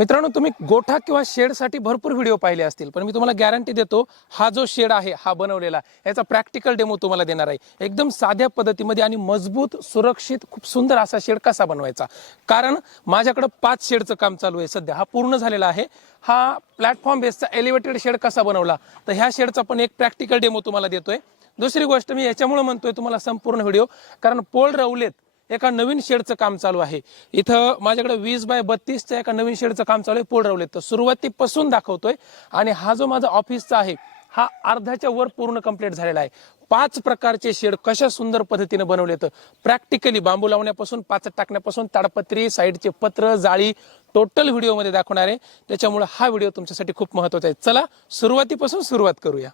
मित्रांनो तुम्ही गोठा किंवा शेडसाठी भरपूर व्हिडिओ पाहिले असतील पण मी तुम्हाला गॅरंटी देतो हा जो शेड आहे हा बनवलेला याचा प्रॅक्टिकल डेमो तुम्हाला देणार आहे. एकदम साध्या पद्धतीमध्ये आणि मजबूत सुरक्षित खूप सुंदर असा शेड कसा बनवायचा? कारण माझ्याकडं पाच शेडचं काम चालू आहे सध्या. हा पूर्ण झालेला आहे. हा प्लॅटफॉर्म बेसचा एलिव्हेटेड शेड कसा बनवला? तर ह्या शेडचा पण एक प्रॅक्टिकल डेमो तुम्हाला देतोय. दुसरी गोष्ट मी याच्यामुळे म्हणतोय तुम्हाला संपूर्ण व्हिडिओ कारण पोल रवलेत. एका नवीन शेडचं काम चालू आहे. इथं माझ्याकडे वीस बाय बत्तीसचं एका नवीन शेडचं काम चालू आहे पोल तर सुरुवातीपासून दाखवतोय आणि हा जो माझा ऑफिसचा आहे हा अर्ध्याच्या वर पूर्ण कंप्लीट झालेला आहे. पाच प्रकारचे शेड कशा सुंदर पद्धतीने बनवले तर प्रॅक्टिकली बांबू लावण्यापासून पाचट टाकण्यापासून ताडपत्री साईडचे पत्र जाळी टोटल व्हिडिओमध्ये दाखवणार आहे. त्याच्यामुळे हा व्हिडिओ तुमच्यासाठी खूप महत्त्वाचा आहे. चला सुरुवातीपासून सुरुवात करूया.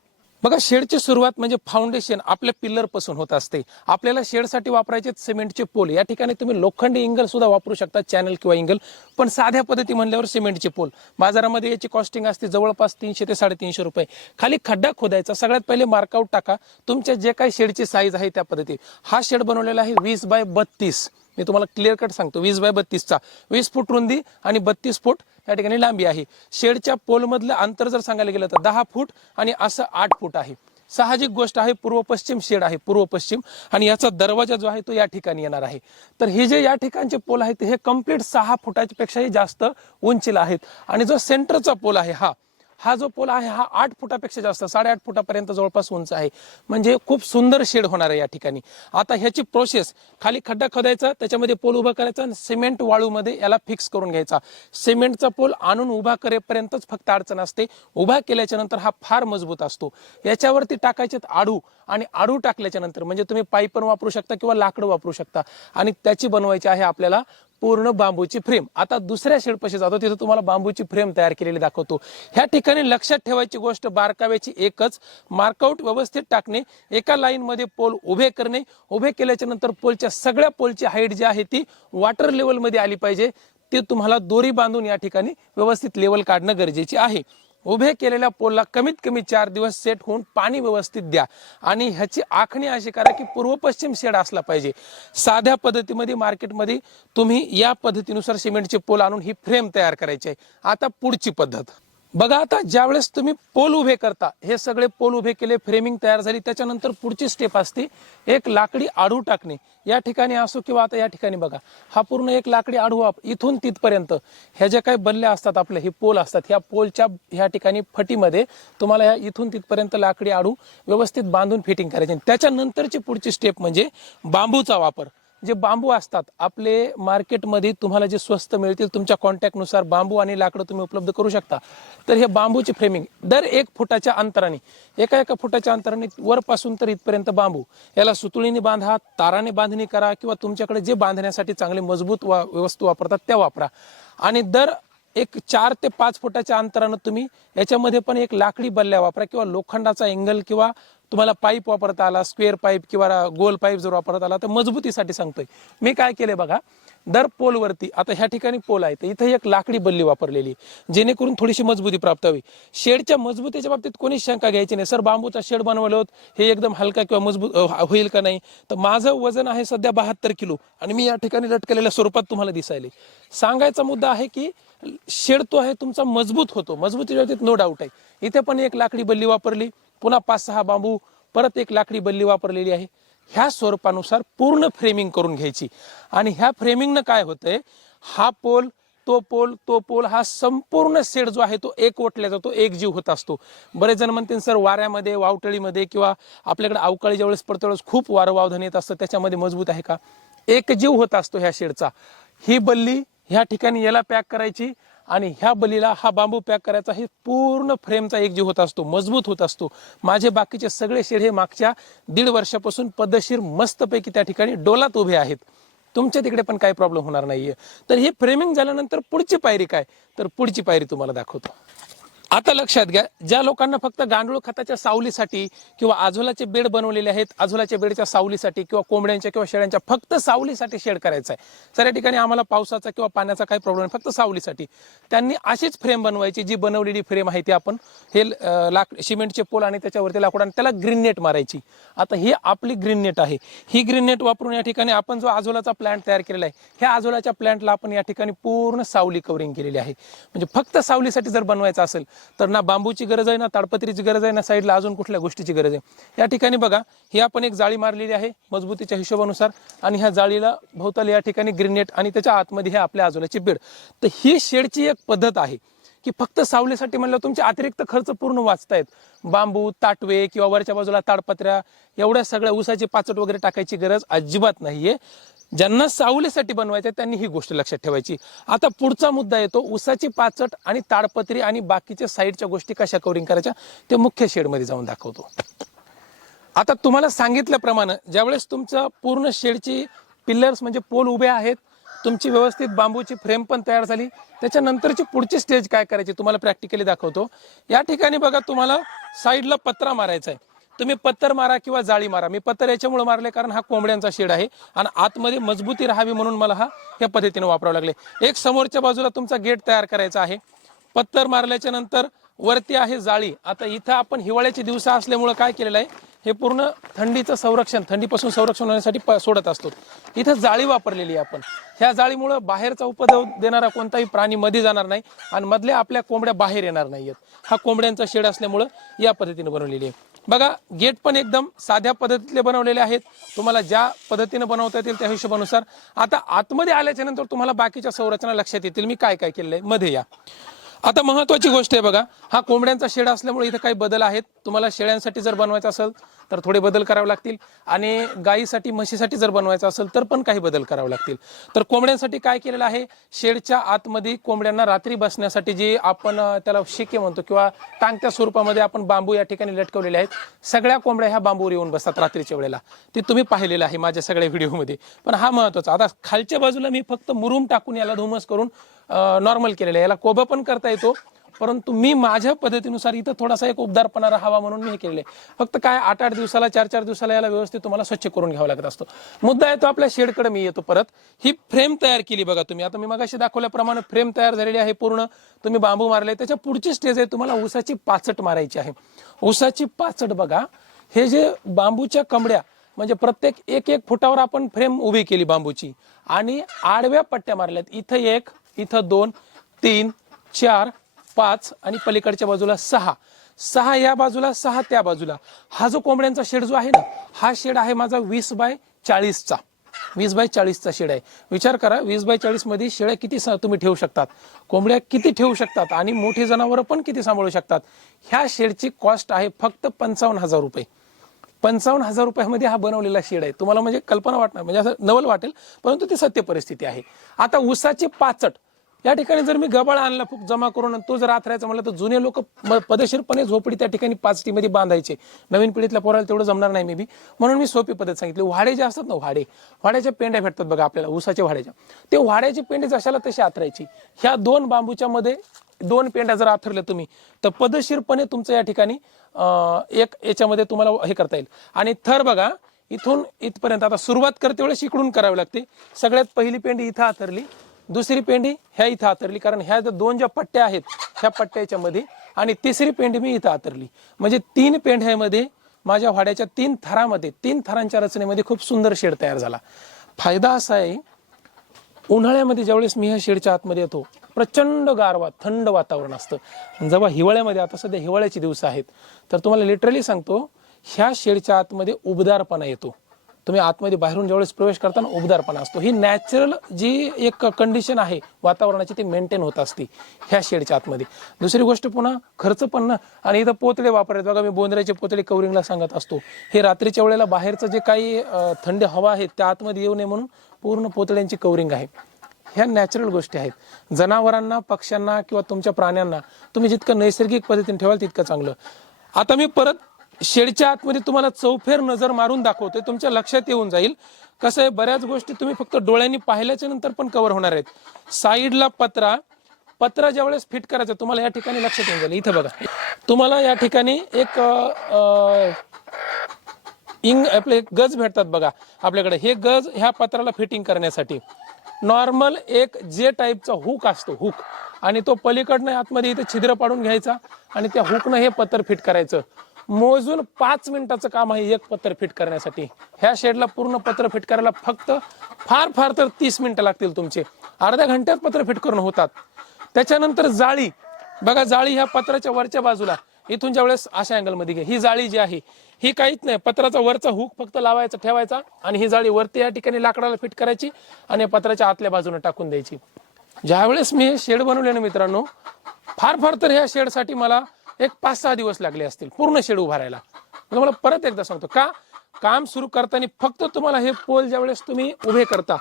बघा शेडची सुरुवात म्हणजे फाउंडेशन आपल्या पिल्लरपासून होत असते. आपल्याला शेडसाठी वापरायचे सिमेंटचे पोल. या ठिकाणी तुम्ही लोखंडी इंगल सुद्धा वापरू शकता चॅनल किंवा इंगल. पण साध्या पद्धती म्हणल्यावर सिमेंटचे पोल. बाजारामध्ये याची कॉस्टिंग असते जवळपास तीनशे ते साडेतीनशे रुपये. खाली खड्डा खोदायचा. सगळ्यात पहिले मार्कआउट टाका. तुमच्या जे काही शेडची साईज आहे त्या पद्धती. हा शेड बनवलेला आहे वीस बाय बत्तीस. मी तुम्हाला क्लिअर कट सांगतो. वीस बाय बत्तीसचा. वीस फूट रुंदी आणि बत्तीस फूट या ठिकाणी लांबी आहे. शेडच्या पोलमधलं अंतर जर सांगायला गेलं तर दहा फूट आणि असं आठ फूट आहे. साहजिक गोष्ट आहे पूर्व पश्चिम शेड आहे पूर्व पश्चिम. आणि याचा दरवाजा जो आहे तो या ठिकाणी येणार आहे. तर हे जे या ठिकाणचे पोल आहेत हे कंप्लीट सहा फुटाच्या पेक्षाही जास्त उंचीला आहेत. आणि जो सेंटरचा पोल आहे हा हा जो पोल आहे हा आठ फुटापेक्षा जास्त साडेआठ फुटापर्यंत जवळपास उंच आहे. म्हणजे खूप सुंदर शेड होणार आहे या ठिकाणी. आता ह्याची प्रोसेस खाली खड्डा खोदायचा त्याच्यामध्ये पोल उभा करायचा आणि सिमेंट वाळूमध्ये याला फिक्स करून घ्यायचा. सिमेंटचा पोल आणून उभा करेपर्यंतच फक्त अडचण असते. उभा केल्याच्यानंतर हा फार मजबूत असतो. याच्यावरती टाकायचे आडू आणि आडू टाकल्याच्या नंतर म्हणजे तुम्ही पाईप पण वापरू शकता किंवा लाकडं वापरू शकता. आणि त्याची बनवायची आहे आपल्याला पूर्ण बांबूची फ्रेम आता दुसऱ्या शेडपाशी जातो तिथं तुम्हाला बांबूची फ्रेम तयार केलेली दाखवतो. ह्या ठिकाणी लक्षात ठेवायची गोष्ट बारकाव्याची एकच मार्कआउट व्यवस्थित टाकणे एका लाईनमध्ये पोल उभे करणे उभे केल्याच्यानंतर पोलच्या सगळ्या पोलची हाईट जी आहे ती वॉटर लेवलमध्ये आली पाहिजे. ते तुम्हाला दोरी बांधून या ठिकाणी व्यवस्थित लेवल काढणं गरजेचे आहे. उभे केलेल्या पोलला कमीत कमी चार दिवस सेट होऊन पाणी व्यवस्थित द्या. आणि ह्याची आखणी अशी करा की पूर्व पश्चिम शेड असला पाहिजे. साध्या पद्धतीमध्ये मार्केटमध्ये तुम्ही या पद्धतीनुसार सिमेंटचे पोल आणून ही फ्रेम तयार करायची आहे. आता पुढची पद्धत. बघा आता ज्यावेळेस तुम्ही पोल उभे करता हे सगळे पोल उभे केले फ्रेमिंग तयार झाली त्याच्यानंतर पुढची स्टेप असते एक लाकडी आडू टाकणे. या ठिकाणी असो किंवा आता या ठिकाणी बघा हा पूर्ण एक लाकडी आडू आप- इथून तिथपर्यंत ह्या ज्या काही बल्ल्या असतात आपले हे पोल असतात ह्या पोलच्या ह्या ठिकाणी फटीमध्ये तुम्हाला ह्या इथून तिथपर्यंत लाकडी आडू व्यवस्थित बांधून फिटिंग करायची. त्याच्यानंतरची पुढची स्टेप म्हणजे बांबूचा वापर. जे बांबू असतात आपले मार्केटमध्ये तुम्हाला जे स्वस्त मिळतील तुमच्या कॉन्टॅक्टनुसार बांबू आणि लाकडं तुम्ही उपलब्ध करू शकता. तर हे बांबूची फ्रेमिंग दर एक फुटाच्या अंतराने एका एका फुटाच्या अंतराने वरपासून तर इथपर्यंत बांबू. याला सुतुळीने बांधा ताराने बांधणी करा किंवा तुमच्याकडे जे बांधण्यासाठी चांगले मजबूत वा वस्तू वापरतात त्या वापरा. आणि दर एक चार ते पाच फुटाच्या अंतरानं तुम्ही याच्यामध्ये पण एक लाकडी बल्ल्या वापरा किंवा लोखंडाचा एंगल किंवा तुम्हाला पाईप वापरता आला स्क्वेअर पाईप किंवा गोल पाईप जर वापरत आला तर मजबूतीसाठी सांगतोय. मी काय केले बघा दर पोलवरती आता ह्या ठिकाणी पोल आहे तर इथे एक लाकडी बल्ली वापरलेली जेणेकरून थोडीशी मजबूती प्राप्त व्हावी शेडच्या मजबूतीच्या बाबतीत कोणीच शंका घ्यायची नाही. सर बांबूचा शेड बनवलं होत हे एकदम हलका किंवा मजबूत होईल का नाही? तर माझं वजन आहे सध्या बहात्तर किलो आणि मी या ठिकाणी लटकलेल्या स्वरूपात तुम्हाला दिसायले. सांगायचा मुद्दा आहे की शेड तो आहे तुमचा मजबूत होतो. मजबूतीच्या बाबतीत नो डाऊट आहे. इथे पण एक लाकडी बल्ली वापरली. पुन्हा पाच सहा बांबू परत एक लाकडी बल्ली वापरलेली आहे. ह्या स्वरूपानुसार पूर्ण फ्रेमिंग करून घ्यायची. आणि ह्या फ्रेमिंगनं काय होतंय? हा पोल तो पोल तो पोल हा संपूर्ण सेट जो आहे तो एक ओटल्या जातो एक जीव होत असतो. बरेच जण म्हणतील सर वाऱ्यामध्ये वावटळीमध्ये किंवा आपल्याकडे अवकाळी ज्यावेळेस पडतो वेळेस खूप वारं वावधन येत असतं. त्याच्यामध्ये मजबूत आहे का? एक जीव होत असतो ह्या शेडचा. ही बल्ली ह्या ठिकाणी याला पॅक करायची आणि ह्या बलीला हा बांबू पॅक करायचा. हे पूर्ण फ्रेमचा एक जीव होत असतो मजबूत होत असतो. माझे बाकीचे सगळे शेड हे मागच्या दीड वर्षापासून पद्धतशीर मस्तपैकी त्या ठिकाणी डोलात उभे आहेत. तुमच्या तिकडे पण काही प्रॉब्लेम होणार नाहीये. तर हे फ्रेमिंग झाल्यानंतर पुढची पायरी काय? तर पुढची पायरी तुम्हाला दाखवतो. आता लक्षात घ्या ज्या लोकांना फक्त गांडूळ खताच्या सावलीसाठी किंवा आजोलाचे बेड बनवलेले आहेत आजोलाच्या बेडच्या सावलीसाठी किंवा कोंबड्यांच्या किंवा शेळ्यांच्या फक्त सावलीसाठी शेड करायचा आहे. तर या ठिकाणी आम्हाला पावसाचा किंवा पाण्याचा काही प्रॉब्लेम फक्त सावलीसाठी. त्यांनी अशीच फ्रेम बनवायची जी बनवलेली फ्रेम आहे ती आपण हे अं, लाक सिमेंटचे पोल आणि त्याच्यावरती लाकूड आणि त्याला ग्रीन नेट मारायची. आता ही आपली ग्रीन नेट आहे. ही ग्रीन नेट वापरून या ठिकाणी आपण जो आजोलाचा प्लांट तयार केलेला आहे ह्या आजोलाच्या प्लांटला आपण या ठिकाणी पूर्ण सावली कवरिंग केलेली आहे. म्हणजे फक्त सावलीसाठी जर बनवायचं असेल तर ना बांबूची गरज आहे ना ताडपत्रीची गरज आहे ना साईडला अजून कुठल्या गोष्टीची गरज आहे. या ठिकाणी बघा ही आपण एक जाळी मारलेली आहे मजबूतीच्या हिशोबानुसार आणि ह्या जाळीला भोवताली या ठिकाणी ग्रीनेट आणि त्याच्या आतमध्ये हे आपल्या आजूबाजूची बीड. तर ही शेडची एक पद्धत आहे. की फक्त सावलीसाठी म्हणलं तुमचे अतिरिक्त खर्च पूर्ण वाचतायत. बांबू ताटवे किंवा वरच्या बाजूला ताडपत्र्या एवढ्या सगळ्या ऊसाची पाचट वगैरे टाकायची गरज अजिबात नाहीये. ज्यांना सावलीसाठी बनवायचं त्यांनी ही गोष्ट लक्षात ठेवायची. आता पुढचा मुद्दा येतो ऊसाची पाचट आणि ताडपत्री आणि बाकीच्या साईडच्या गोष्टी कशा कवरिंग करायच्या ते मुख्य शेडमध्ये जाऊन दाखवतो. आता तुम्हाला सांगितल्याप्रमाणे ज्यावेळेस तुमचं पूर्ण शेडची पिल्लर्स म्हणजे पोल उभे आहेत तुमची व्यवस्थित बांबूची फ्रेम पण तयार झाली. त्याच्यानंतरची पुढची स्टेज काय करायची तुम्हाला प्रॅक्टिकली दाखवतो. या ठिकाणी बघा तुम्हाला साईडला पत्रा मारायचा आहे. तुम्ही पत्तर मारा किंवा जाळी मारा. मी पत्तर याच्यामुळे मारले कारण हा कोंबड्यांचा शेड आहे आणि आतमध्ये मजबूती राहावी म्हणून मला हा या पद्धतीने वापरावं लागले. एक समोरच्या बाजूला तुमचा गेट तयार करायचा आहे. पत्तर मारल्याच्या नंतर वरती आहे जाळी. आता इथं आपण हिवाळ्याचे दिवस असल्यामुळं काय केलेलं आहे? हे पूर्ण थंडीचं संरक्षण थंडीपासून संरक्षण होण्यासाठी प- सोडत असतो. इथं जाळी वापरलेली आहे आपण. ह्या जाळीमुळं बाहेरचा उपद्रव देणारा कोणताही प्राणी मध्ये जाणार नाही आणि मधल्या आपल्या कोंबड्या बाहेर येणार नाहीयेत हा कोंबड्यांचा शेड असल्यामुळं या पद्धतीने बनवलेली आहे. बघा गेट पण एकदम साध्या पद्धतीतले बनवलेले आहेत. तुम्हाला ज्या पद्धतीने बनवता येतील त्या हिशोबानुसार. आता आतमध्ये आल्याच्यानंतर तुम्हाला बाकीच्या संरचना लक्षात येतील. मी काय काय केलेलं आहे? मध्ये या. आता महत्वाची गोष्ट आहे बघा हा कोंबड्यांचा शेड असल्यामुळे इथं काही बदल आहेत. तुम्हाला शेळ्यांसाठी जर बनवायचं असेल तर थोडे बदल करावे लागतील. आणि गायीसाठी म्हशीसाठी जर बनवायचं असेल तर पण काही बदल करावे लागतील. तर कोंबड्यांसाठी काय केलेलं आहे? शेडच्या आतमध्ये कोंबड्यांना रात्री बसण्यासाठी जे आपण त्याला शिके म्हणतो किंवा टांगत्या स्वरूपामध्ये आपण बांबू या ठिकाणी लटकवलेले आहेत सगळ्या कोंबड्या ह्या बांबूवर येऊन बसतात रात्रीच्या वेळेला. ते तुम्ही पाहिलेलं आहे माझ्या सगळ्या व्हिडिओमध्ये. पण हा महत्त्वाचा आता खालच्या बाजूला मी फक्त मुरुम टाकून याला धुमस करून नॉर्मल केलेलं आहे. याला कोबा पण करता येतो. परंतु मी माझ्या पद्धतीनुसार इथं थोडासा एक उबदारपणा राहावा म्हणून मी हे केले फक्त काय आठ आठ दिवसाला चार चार दिवसाला याला व्यवस्थित तुम्हाला स्वच्छ करून घ्यावा लागत असतो. मुद्दा येतो आपल्या शेडकडे मी येतो परत. ही फ्रेम तयार केली बघा तुम्ही. आता मी मगाशी दाखवल्याप्रमाणे फ्रेम तयार झालेली आहे पूर्ण. तुम्ही बांबू मारले. त्याच्या पुढची स्टेज आहे तुम्हाला ऊसाची पाचट मारायची आहे. ऊसाची पाचट बघा. हे जे बांबूच्या कमड्या म्हणजे प्रत्येक एक एक फुटावर आपण फ्रेम उभी केली बांबूची. आणि आडव्या पट्ट्या मारल्यात. इथं एक इथं दोन तीन चार पाच आणि पलीकडच्या बाजूला सहा. सहा या बाजूला सहा त्या बाजूला. हा जो कोंबड्यांचा शेड जो आहे ना हा शेड आहे माझा वीस बाय चाळीसचा. वीस बाय चाळीसचा शेड आहे. विचार करा वीस बाय चाळीसमध्ये शेळ्या किती तुम्ही ठेवू शकतात? कोंबड्या किती ठेवू शकतात? आणि मोठी जनावरं पण किती सांभाळू शकतात? ह्या शेडची कॉस्ट आहे फक्त पंचावन्न हजार रुपये. पंचावन्न हजार रुपयामध्ये हा बनवलेला शेड आहे. तुम्हाला म्हणजे कल्पना वाटणार म्हणजे असं नवल वाटेल परंतु ती सत्य परिस्थिती आहे. आता उसाचे पाचट या ठिकाणी जर मी गबाळ आणला फुक जमा करून आणि तो जर आथरायचा म्हणलं तर जुने लोक पदेशीरपणे झोपडी त्या ठिकाणी पाचटीमध्ये बांधायचे. नवीन पिढीतल्या पोराला तेवढं जमणार नाही मे बी म्हणून मी सोपी पद्धत सांगितली. वाडे जे असतात ना वाडे वाड्याच्या पेंड्या भेटतात बघा आपल्याला उसाच्या वाड्याच्या. ते वाड्याचे पेंडे जशाला तशी आथरायची. ह्या दोन बांबूच्या मध्ये दोन पेंड्या जर आथरल्या तुम्ही तर पदशीरपणे तुमचं या ठिकाणी एक याच्यामध्ये तुम्हाला हे करता येईल. आणि थर बघा इथून इथपर्यंत आता सुरुवात करते वेळेस इकडून करावी लागते. सगळ्यात पहिली पेंडी इथं आथरली. दुसरी पेंडी ह्या इथं आतरली. कारण ह्या ज्या दोन ज्या पट्ट्या आहेत ह्या पट्ट्याच्या मध्ये आणि तिसरी पेंडी मी इथं आतरली. म्हणजे तीन पेंढ्यामध्ये माझ्या वाड्याच्या तीन थरामध्ये तीन थरांच्या रचनेमध्ये खूप सुंदर शेड तयार झाला. फायदा असा आहे उन्हाळ्यामध्ये ज्यावेळेस मी ह्या शेडच्या आतमध्ये येतो प्रचंड गारवा थंड वातावरण असतं. जेव्हा हिवाळ्यामध्ये आता सध्या हिवाळ्याचे दिवस आहेत तर तुम्हाला लिटरली सांगतो ह्या शेडच्या आतमध्ये उबदारपणा येतो. तुम्ही आतमध्ये बाहेरून ज्यावेळेस प्रवेश करताना उबदारपणा असतो. ही नॅचरल जी एक कंडिशन आहे वातावरणाची ती मेंटेन होत असते ह्या शेडच्या आतमध्ये. दुसरी गोष्ट पुन्हा खर्च पण ना आणि इथं पोतळे वापरत बघा मी बोंद्र्याचे पोतळे कवरिंगला सांगत असतो. हे रात्रीच्या वेळेला बाहेरचं जे काही थंड हवा आहे त्या आतमध्ये येऊ नये म्हणून पूर्ण पोतळ्यांची कवरिंग आहे. ह्या नॅचरल गोष्टी आहेत. जनावरांना पक्ष्यांना किंवा तुमच्या प्राण्यांना तुम्ही जितकं नैसर्गिक पद्धतीने ठेवाल तितकं चांगलं. आता मी परत शेडच्या आतमध्ये तुम्हाला चौफेर नजर मारून दाखवतोय. तुमच्या लक्षात येऊन जाईल. कसं आहे बऱ्याच गोष्टी तुम्ही फक्त डोळ्यांनी पाहिल्याच्या नंतर पण कव्हर होणार आहेत. साईडला पत्रा. पत्रा ज्या वेळेस फिट करायचं तुम्हाला या ठिकाणी लक्षात येऊन जाईल. इथं बघा. तुम्हाला या ठिकाणी एक अं, इंग आपले गज भेटतात बघा आपल्याकडे. हे गज ह्या पत्राला फिटिंग करण्यासाठी. नॉर्मल एक जे टाईपचा हुक असतो हुक आणि तो पलीकडनं आतमध्ये इथे छिद्र पाडून घ्यायचा आणि त्या हुकनं हे पत्र फिट करायचं. मोजून पाच मिनिटाचं काम आहे एक पत्र फिट करण्यासाठी. ह्या शेडला पूर्ण पत्र फिट करायला फक्त फार फार तर तीस मिनिटं लागतील तुमचे. अर्ध्या घंट्यात पत्र फिट करून होतात. त्याच्यानंतर जाळी. बघा जाळी ह्या पत्राच्या वरच्या बाजूला. इथून ज्या वेळेस अशा अँगलमध्ये घे ही जाळी जी आहे ही काहीच नाही. पत्राचा वरचा हुक फक्त लावायचा ठेवायचा आणि ही जाळी वरती या ठिकाणी लाकडाला फिट करायची आणि पत्राच्या आतल्या बाजूने टाकून द्यायची. ज्यावेळेस मी हे शेड बनवले ना मित्रांनो फार फार तर ह्या शेडसाठी मला एक पाच सहा दिवस लागले असतील पूर्ण शेड उभारायला. तुम्हाला परत एकदा सांगतो का काम सुरू करताना फक्त तुम्हाला हे पोल ज्यावेळेस तुम्ही उभे करता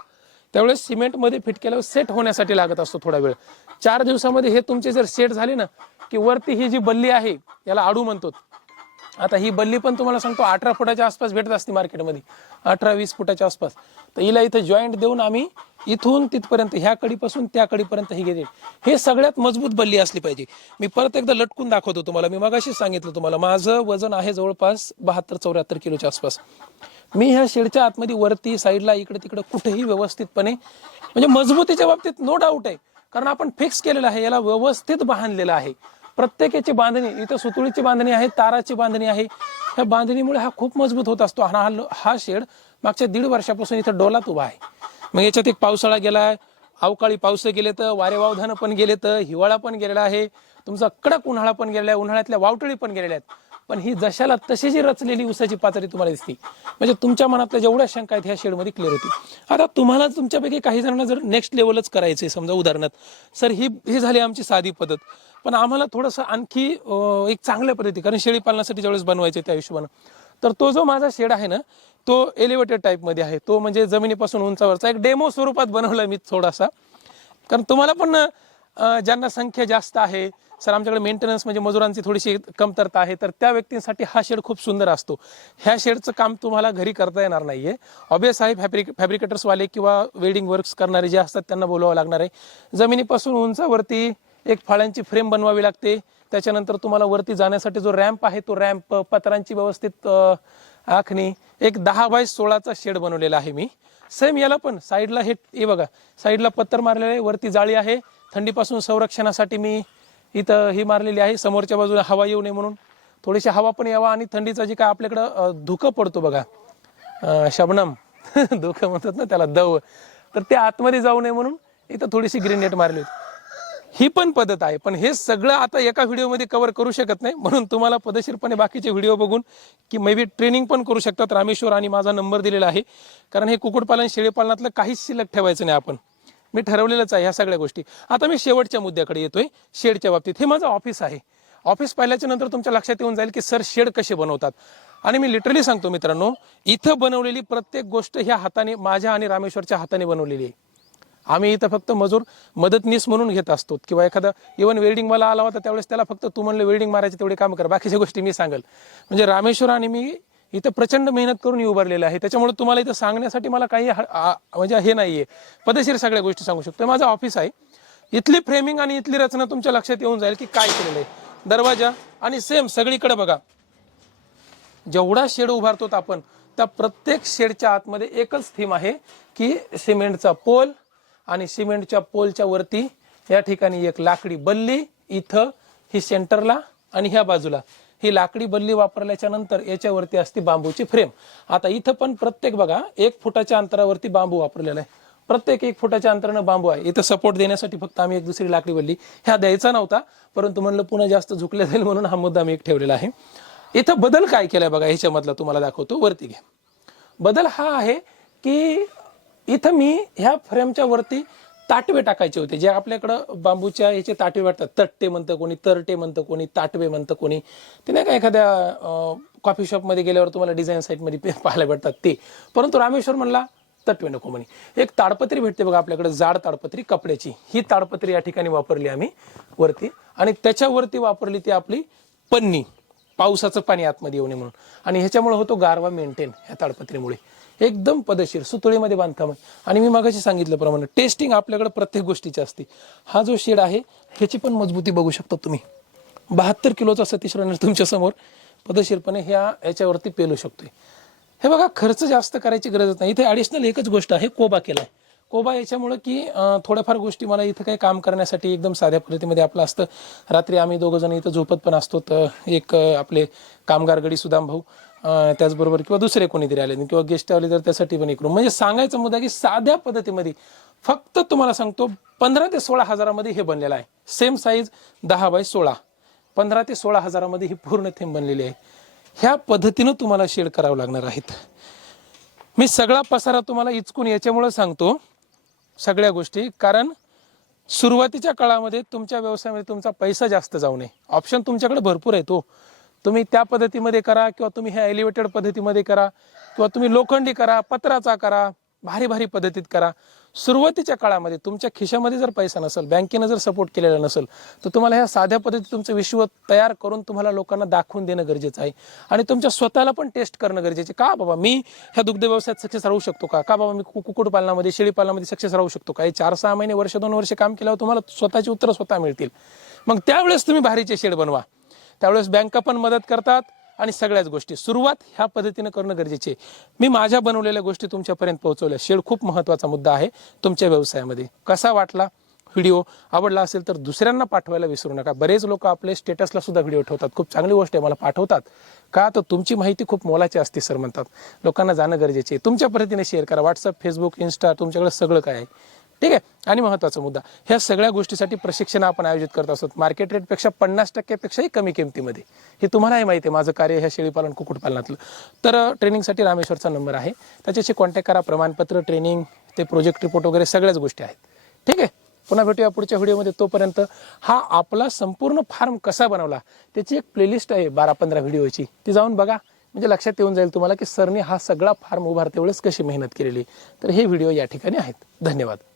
त्यावेळेस सिमेंटमध्ये फिट केल्यावर सेट होण्यासाठी लागत असतो थोडा वेळ. चार दिवसामध्ये हे तुमचे जर सेट झाले ना की वरती ही जी बल्ली आहे याला आडू म्हणतो. आता ही बल्ली पण तुम्हाला सांगतो अठरा फुटाच्या आसपास भेटत असते मार्केटमध्ये. अठरा वीस फुटाच्या आसपास. तर हिला इथं जॉईंट देऊन आम्ही इथून तिथपर्यंत ह्या कडीपासून त्या कडीपर्यंत ही घेते. हे सगळ्यात मजबूत बल्ली असली पाहिजे. मी परत एकदा लटकून दाखवतो तुम्हाला. मी मगाशीच सांगितलं तुम्हाला माझं वजन आहे जवळपास बहात्तर चौऱ्याहत्तर किलोच्या आसपास. मी ह्या शेडच्या आतमध्ये वरती साईडला इकडे तिकडे कुठेही व्यवस्थितपणे म्हणजे मजबूतीच्या बाबतीत नो डाऊट आहे. कारण आपण फिक्स केलेलं आहे याला व्यवस्थित बांधलेलं आहे. प्रत्येकाची बांधणी इथं सुतुळीची बांधणी आहे ताराची बांधणी आहे. ह्या बांधणीमुळे हा खूप मजबूत होत असतो. हा हा शेड मागच्या दीड वर्षापासून इथं डोलात उभा आहे. मग याच्यात एक पावसाळा गेलाय. अवकाळी पावसं गेले तर वारे वावधानं पण गेले तर हिवाळा पण गेलेला आहे. तुमचा कडक उन्हाळा पण गेलेला आहे उन्हाळ्यातल्या वावटळी पण गेलेल्या आहेत. पण ही जशाला तशी जी रचलेली उसाची पातळी तुम्हाला दिसते. म्हणजे तुमच्या मनातल्या जेवढ्या शंका आहेत ह्या शेडमध्ये क्लिअर होती आता तुम्हाला तुमच्यापैकी काही जणांना जर नेक्स्ट लेवलच करायचे समजा उदाहरणार्थ सर ही ही झाली आमची साधी पद्धत. पण आम्हाला थोडंसं आणखी एक चांगल्या पद्धती कारण शेळी पालनासाठी ज्यावेळेस बनवायचे त्या हिशोबानं. तर तो जो माझा शेड आहे ना तो एलिव्हेटेड टाईपमध्ये आहे. तो म्हणजे जमिनीपासून उंचावरचा एक डेमो स्वरूपात बनवला मी थोडासा. कारण तुम्हाला पण ज्यांना संख्या जास्त आहे सर आमच्याकडे मेंटेनन्स म्हणजे मजुरांची थोडीशी कमतरता आहे तर त्या व्यक्तींसाठी हा शेड खूप सुंदर असतो. ह्या शेडचं काम तुम्हाला घरी करता येणार नाही आहे ऑबियस आहे फॅब्रिक फॅब्रिकेटर्सवाले किंवा वेल्डिंग वर्क्स करणारे जे असतात त्यांना बोलावं लागणार आहे. जमिनीपासून उंचावरती एक फाळ्यांची फ्रेम बनवावी लागते. त्याच्यानंतर तुम्हाला वरती जाण्यासाठी जो रॅम्प आहे तो रॅम्प पत्रांची व्यवस्थित आखणी एक दहा बाय सोळाचा शेड बनवलेला आहे मी. सेम याला पण साईडला हे हे बघा साईडला पत्तर मारलेलं आहे वरती जाळी आहे. थंडीपासून संरक्षणासाठी मी इथं ही मारलेली आहे. समोरच्या बाजूला हवा येऊ नये म्हणून. थोडीशी हवा पण यावा आणि थंडीचा जे काय आपल्याकडं धुकं पडतो बघा. शबनम. धुकं म्हणतात ना त्याला दव. तर ते आतमध्ये जाऊ नये म्हणून इथं थोडीशी ग्रीन नेट मारली होती. ही पण पद्धत आहे पण हे सगळं आता एका व्हिडिओमध्ये कव्हर करू शकत नाही. म्हणून तुम्हाला पदशीरपणे बाकीचे व्हिडिओ बघून की मे बी ट्रेनिंग पण करू शकतात. रामेश्वर आणि माझा नंबर दिलेला आहे. कारण हे कुक्कुटपालन शेळीपालनातलं काहीच शिल्लक ठेवायचं नाही आपण. मी ठरवलेलंच आहे ह्या सगळ्या गोष्टी. आता मी शेवटच्या मुद्द्याकडे येतोय. शेडच्या बाबतीत. हे माझं ऑफिस आहे. ऑफिस पाहिल्याच्या नंतर तुमच्या लक्षात येऊन जाईल की सर शेड कसे बनवतात? आणि मी लिटरली सांगतो मित्रांनो इथं बनवलेली प्रत्येक गोष्ट ह्या हाताने माझ्या आणि रामेश्वरच्या हाताने बनवलेली आहे. आम्ही इथं फक्त मजूर मदतनीस म्हणून घेत असतो किंवा एखादा इव्हन वेल्डिंग मला आला होता त्यावेळेस त्याला फक्त तू म्हणलं वेल्डिंग मारायचे तेवढे काम कर. बाकीच्या गोष्टी मी सांगेल. म्हणजे रामेश्वर आणि मी इथं प्रचंड मेहनत करून उभारलेलं आहे. त्याच्यामुळे तुम्हाला इथं सांगण्यासाठी मला काही म्हणजे हे नाहीये. पदशीर सगळ्या गोष्टी सांगू शकतो. माझं ऑफिस आहे. इथली फ्रेमिंग आणि इथली रचना तुमच्या लक्षात येऊन जाईल की काय केलेलं आहे. दरवाजा आणि सेम सगळीकडे बघा. जेवढा शेड उभारतो आपण त्या प्रत्येक शेडच्या आतमध्ये एकच थीम आहे की सिमेंटचा पोल आणि सिमेंटच्या पोलच्या वरती या ठिकाणी एक लाकडी बल्ली इथं ही सेंटरला आणि ह्या बाजूला. ही लाकडी बल्ली वापरल्याच्या नंतर याच्यावरती असते बांबूची फ्रेम. आता इथं पण प्रत्येक बघा एक फुटाच्या अंतरावरती बांबू वापरलेला आहे. प्रत्येक एक फुटाच्या अंतरानं बांबू आहे. इथं सपोर्ट देण्यासाठी फक्त आम्ही एक दुसरी लाकडी बल्ली. ह्या द्यायचा नव्हता परंतु म्हणलं पुन्हा जास्त झुकल्या जाईल म्हणून हा मुद्दा मी एक ठेवलेला आहे. इथं बदल काय केलाय बघा ह्याच्यामधला तुम्हाला दाखवतो. वरती घ्या. बदल हा आहे की इथं मी ह्या फ्रेमच्या वरती ताटवे टाकायचे होते. जे आपल्याकडं बांबूच्या ह्याचे ताटवे वाटतात. तट्टे म्हणतं कोणी तरटे म्हणतं कोणी ताटवे म्हणतं कोणी. ते नाही का एखाद्या कॉफी शॉपमध्ये गेल्यावर तुम्हाला डिझाईन साईटमध्ये पे- पाहायला भेटतात ते. परंतु रामेश्वर म्हणला तटवे नको म्हणे. एक ताडपत्री भेटते बघा आपल्याकडे जाड ताडपत्री कपड्याची. ही ताडपत्री या ठिकाणी वापरली आम्ही वरती. आणि त्याच्यावरती वापरली ती आपली पन्नी. पावसाचं पाणी आतमध्ये येऊ नये म्हणून. आणि ह्याच्यामुळे होतो गारवा मेंटेन ह्या ताडपत्रीमुळे. एकदम पदशीर सुतळीमध्ये बांधकाम आहे. आणि मी मागाशी सांगितल्याप्रमाणे टेस्टिंग आपल्याकडे प्रत्येक गोष्टीची असते. हा जो शेड आहे ह्याची पण मजबूती बघू शकता तुम्ही. बहात्तर किलोचा सतीश रनर तुमच्यासमोर पदशीरपणे ह्या याच्यावरती पेलू शकतोय. हे बघा खर्च जास्त करायची गरजच नाही. इथे ॲडिशनल एकच गोष्ट आहे कोबा केलाय. कोबा याच्यामुळं की थोड्याफार गोष्टी मला इथं काही काम करण्यासाठी एकदम साध्या पद्धतीमध्ये आपलं असतं. रात्री आम्ही दोघं जण इथं झोपत पण असतो. तर एक आपले कामगार गडी सुदाम भाऊ त्याचबरोबर किंवा दुसरे कोणीतरी आले किंवा गेस्ट आले तर त्यासाठी पण एक रूम म्हणजे सांगायचा मुद्दा की साध्या पद्धतीमध्ये फक्त तुम्हाला सांगतो पंधरा ते सोळा हजारामध्ये हे बनलेलं आहे. सेम साईज दहा बाय सोळा. पंधरा ते सोळा हजारामध्ये ही पूर्ण थेंब बनलेली आहे. ह्या पद्धतीनं तुम्हाला शेड करावं लागणार आहेत. मी सगळा पसारा तुम्हाला इचकून याच्यामुळं सांगतो सगळ्या गोष्टी. कारण सुरुवातीच्या काळामध्ये तुमच्या व्यवसायामध्ये तुमचा पैसा जास्त जाऊ नये. ऑप्शन तुमच्याकडे भरपूर आहे तो हो. तुम्ही त्या पद्धतीमध्ये करा किंवा तुम्ही ह्या एलिव्हेटेड पद्धतीमध्ये करा किंवा तुम्ही लोखंडी करा पत्राचा करा भारी भारी पद्धतीत करा. सुरुवातीच्या काळामध्ये तुमच्या खिशामध्ये जर पैसा नसेल बँकेनं जर सपोर्ट केलेला नसेल तर तुम्हाला ह्या साध्या पद्धतीत तुमचं विश्व तयार करून तुम्हाला लोकांना दाखवून देणं गरजेचं आहे. आणि तुमच्या स्वतःला पण टेस्ट करणं गरजेचं आहे. का बाबा मी ह्या दुग्ध व्यवसायात सक्सेस राहू शकतो का? का बाबा मी कु- कुक्कुटपालनामध्ये शेळीपालनामध्ये सक्सेस राहू शकतो का? हे चार सहा महिने वर्ष दोन वर्ष काम केल्यावर तुम्हाला स्वतःची उत्तरं स्वतः मिळतील. मग त्यावेळेस तुम्ही भारीचे शेड बनवा. त्यावेळेस बँका पण मदत करतात आणि सगळ्याच गोष्टी. सुरुवात ह्या पद्धतीनं करणं गरजेचे आहे. मी माझ्या बनवलेल्या गोष्टी तुमच्यापर्यंत पोहोचवल्या. शेड खूप महत्त्वाचा मुद्दा आहे तुमच्या व्यवसायामध्ये. कसा वाटला व्हिडिओ? आवडला असेल तर दुसऱ्यांना पाठवायला विसरू नका. बरेच लोक आपले स्टेटसला सुद्धा व्हिडिओ ठेवतात. खूप चांगली गोष्ट आहे मला पाठवतात. का? तर तुमची माहिती खूप मोलाची असते सर म्हणतात. लोकांना जाणं गरजेचे आहे. तुमच्या पद्धतीने शेअर करा. व्हॉट्सअप फेसबुक इन्स्टा तुमच्याकडे सगळं काय आहे? ठीक आहे? आणि महत्त्वाचा मुद्दा ह्या सगळ्या गोष्टीसाठी प्रशिक्षण आपण आयोजित करत असतो. मार्केट रेटपेक्षा पन्नास टक्क्यापेक्षाही कमी किमतीमध्ये. हे तुम्हालाही माहिती आहे माझं कार्य ह्या शेळीपालन कुक्कुटपालनातलं. तर ट्रेनिंगसाठी रामेश्वरचा नंबर आहे. त्याच्याशी कॉन्टॅक्ट करा प्रमाणपत्र ट्रेनिंग ते प्रोजेक्ट रिपोर्ट वगैरे सगळ्याच गोष्टी आहेत. ठीक आहे? पुन्हा भेटूया पुढच्या व्हिडिओमध्ये. तोपर्यंत हा आपला संपूर्ण फार्म कसा बनवला त्याची एक प्लेलिस्ट आहे बारा पंधरा व्हिडिओची. ती जाऊन बघा. म्हणजे लक्षात येऊन जाईल तुम्हाला की सरने हा सगळा फार्म उभारते वेळेस कशी मेहनत केलेली तर हे व्हिडिओ या ठिकाणी आहेत. धन्यवाद.